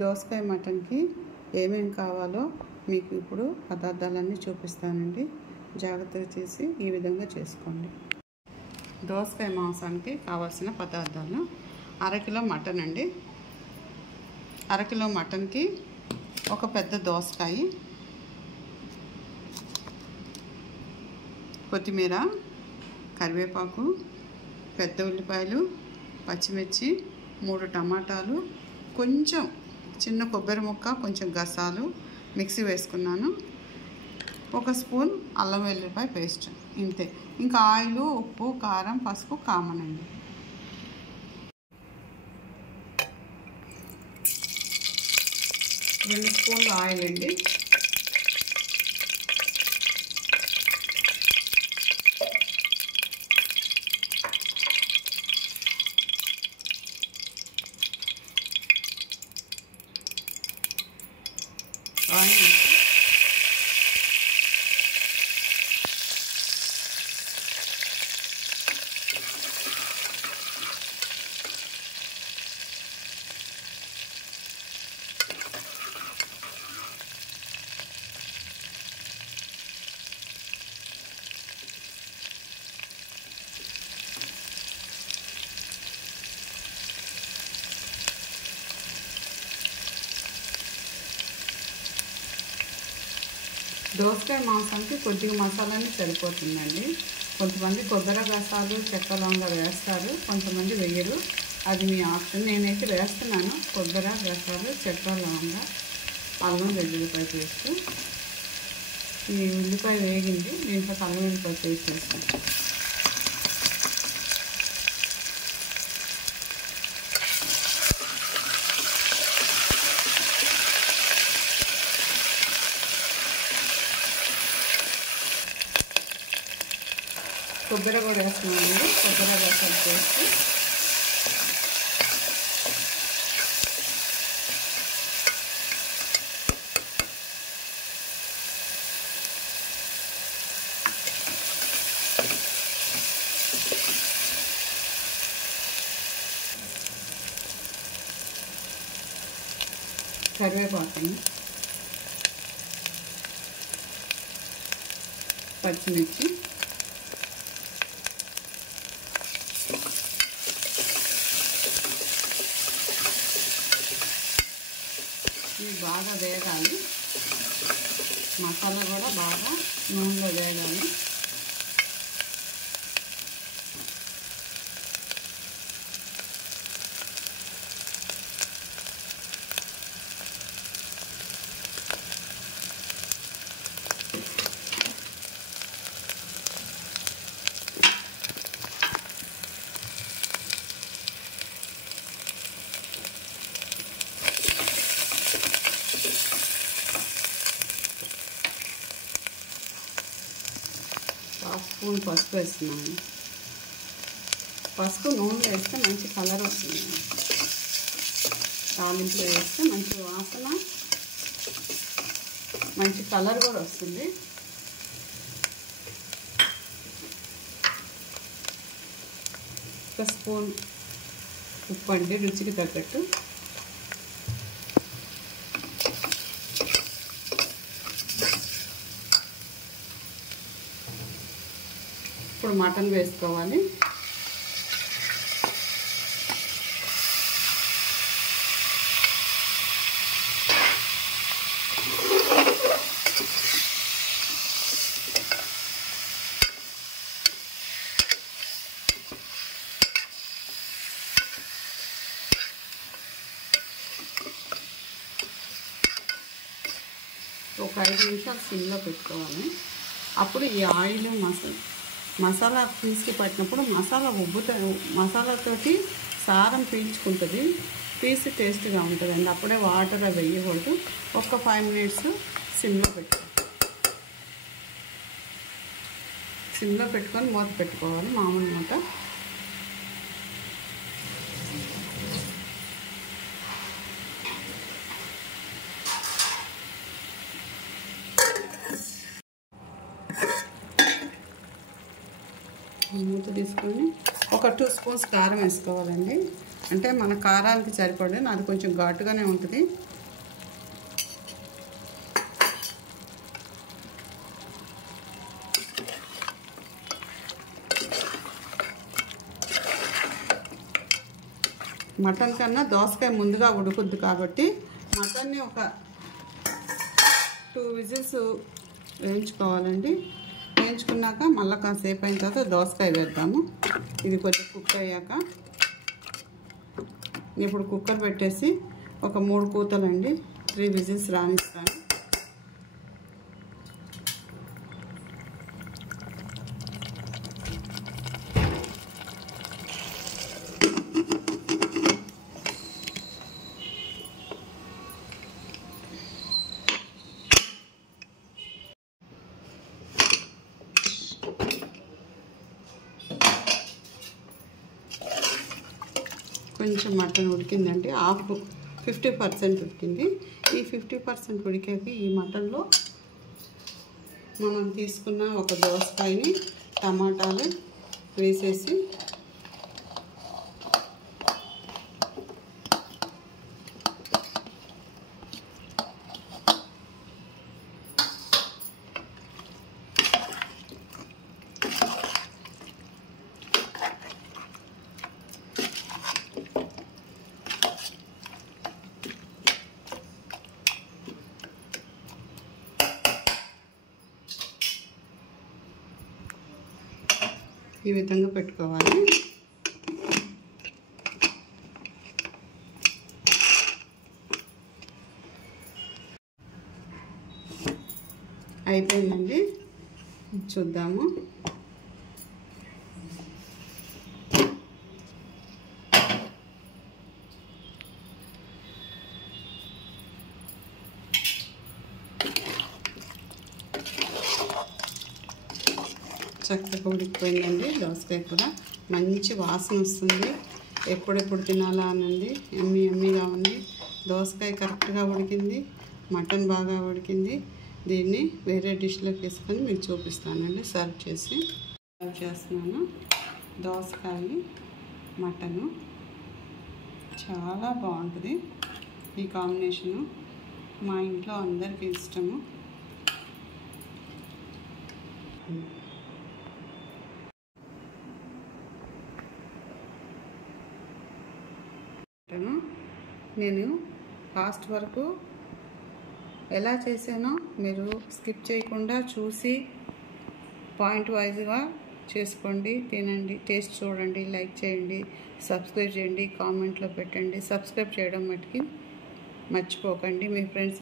దోసకాయ మటన్కి ఏమేమి కావాలో మీకు ఇప్పుడు పదార్థాలన్నీ చూపిస్తానండి. జాగ్రత్తగా చేసి ఈ విధంగా చేసుకోండి. దోసకాయ మాంసానికి కావాల్సిన పదార్థాలు: అరకిలో మటన్ అండి. అరకిలో మటన్కి ఒక పెద్ద దోసకాయ, కొత్తిమీర, కరివేపాకు, పెద్ద ఉల్లిపాయలు, పచ్చిమిర్చి, 3 టమాటాలు, కొంచెం చిన్న కొబ్బరి ముక్క, కొంచెం గసాలు మిక్సీ వేసుకున్నాను, 1 స్పూన్ అల్లం వెల్లుల్లిపాయ పేస్ట్, ఇంతే. ఇంకా ఆయిల్, ఉప్పు, కారం, పసుపు కామన్ అండి. రెండు స్పూన్లు ఆయిల్ అండి. దోసకాయ మాంసానికి కొద్దిగా మసాలాని సరిపోతుందండి. కొంతమంది కొబ్బరి గసాలు, చెక్క లవంగా వేస్తారు, కొంతమంది వేయరు. అది మీ ఆప్షన్. నేనైతే వేస్తున్నాను కొబ్బరి గసాలు, చెక్క లవంగా, అల్లం వెల్లుల్లిపాయ పేస్ట్. ఈ ఉల్లిపాయ వేగింది, దీంట్లో అల్లం వెల్లుల్లిపాయ పేస్ట్ వేస్తాను. కొబ్బరి కూడా వేస్తున్నామండి, కొబ్బరి గసాలు పేస్ట్. కరివేపాకు, పచ్చిమిర్చి, ఇవి బాగా వేగాలి. మసాలా కూడా బాగా నూనెలో వేగాలి. స్పూన్ పసుపు వేస్తున్నాను. పసుపు నూనెలో వేస్తే మంచి కలర్ వస్తుంది. తాలింపులో వేస్తే మంచి వాసన, మంచి కలర్ కూడా వస్తుంది. ఒక స్పూన్ ఉప్పు అండి, రుచికి తగ్గట్టు. ఇప్పుడు మటన్ వేసుకోవాలి. ఒక 5 నిమిషాలు సిమ్లో పెట్టుకోవాలి. అప్పుడు ఈ ఆయిల్ మసాలా పీస్కి పట్టినప్పుడు మసాలా ఉబ్బుతుంది, మసాలాతోటి సారం పీల్చుకుంటుంది, పీస్ టేస్ట్గా ఉంటుందండి. అప్పుడే వాటర్ అవి వేయకూడదు. ఒక 5 మినిట్స్ సిమ్లో పెట్టుకొని మూత పెట్టుకోవాలి, మామూలు మూత. మూత తీసుకొని ఒక 2 స్పూన్స్ కారం వేసుకోవాలండి. అంటే మన కారానికి సరిపడే, అది కొంచెం ఘాటుగానే ఉంటుంది. మటన్ కన్నా దోసకాయ ముందుగా ఉడుకుద్ది కాబట్టి మటన్ని ఒక 2 విజిల్స్ వేయించుకోవాలండి. వేయించుకున్నాక మళ్ళీ కాసేపు అయిన తర్వాత దోసకాయ వేద్దాము. ఇది కొంచెం కుక్ అయ్యాక ఇప్పుడు కుక్కర్ పెట్టేసి ఒక 3 కూతలండి 3 విజిల్స్ రానిస్తాను. కొంచెం మటన్ ఉడికిందండి, 50% ఉడికింది. ఈ 50% ఉడికాక ఈ మటన్లో మనం తీసుకున్న ఒక దోసకాయని టమాటాలు వేసేసి ఈ విధంగా పెట్టుకోవాలి. అయిపోయిందండి, చూద్దాము. చక్కగా ఉడికిపోయిందండి. దోసకాయ కూడా మంచి వాసన వస్తుంది. ఎప్పుడెప్పుడు తినాలా అనండి, ఎమ్మీగా ఉంది. దోసకాయ కరెక్ట్గా ఉడికింది, మటన్ బాగా ఉడికింది. దీన్ని వేరే డిష్లోకి వేసుకొని మీకు చూపిస్తానండి. సర్వ్ చేస్తున్నాను. దోసకాయ మటను చాలా బాగుంటుంది. ఈ కాంబినేషను మా ఇంట్లో అందరికీ ఇష్టము. నేను లాస్ట్ వరకు ఎలా చేశానో మీరు స్కిప్ చేయకుండా చూసి పాయింట్ వైజ్గా చేసుకోండి, తినండి, టేస్ట్ చూడండి, లైక్ చేయండి, సబ్స్క్రైబ్ చేయండి, కామెంట్లో పెట్టండి. సబ్స్క్రైబ్ చేయడం మటుకి మర్చిపోకండి. మీ ఫ్రెండ్స్